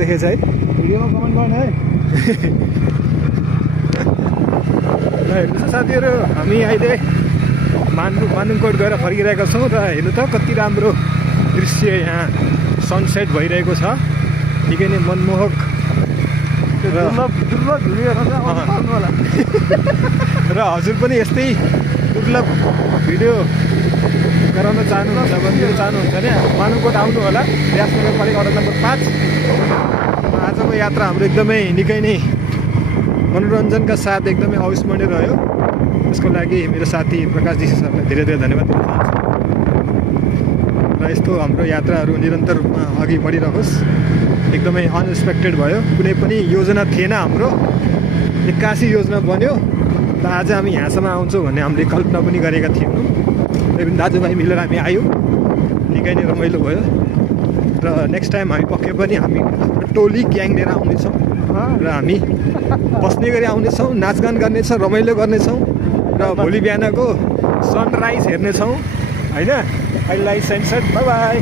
देखेछ है भिडियोमा कमेन्ट गर्ने है ल हेर्नुहोस् साथीहरू हामी अहिले मानुङकोट गएर फर्किरहेका छौँ र हेर्नु त कति राम्रो दृश्य यहाँ सनसेट भइरहेको छ निकै नै मनमोहक र हजुर पनि यस्तै दुर्लभ भिडियो गराउन चाहनुहुन्छ भने चाहनुहुन्छ भने मानुङकोट आउनु होला व्यासनगरपालिका वडा नम्बर 5। आजको यात्रा हाम्रो एकदमै निकै नै मनोरञ्जनका साथ एकदमै अविस्मरणीय रह्यो। त्यसको लागि मेरो साथी प्रकाशजी सरलाई धेरै धेरै धन्यवाद दिन चाहन्छु र यस्तो हाम्रो यात्राहरू निरन्तर रूपमा अघि बढिरहोस्। एकदमै अनएक्सपेक्टेड भयो, कुनै पनि योजना थिएन हाम्रो, एक्कासी योजना बन्यो र आज हामी यहाँसम्म आउँछौँ भन्ने हामीले कल्पना पनि गरेका थिएनौँ। लेकिन दाजुभाइ मिलेर हामी आयौँ, निकै नै रमाइलो भयो र नेक्स्ट टाइम हामी पक्कै पनि हामी टोली ग्याङ लिएर आउनेछौँ र हामी बस्ने गरी आउनेछौँ, नाचगान गर्नेछौँ, रमाइलो गर्नेछौँ र भोलि बिहानको सनराइज हेर्नेछौँ होइन। अहिले सनसेट, बाई बाई।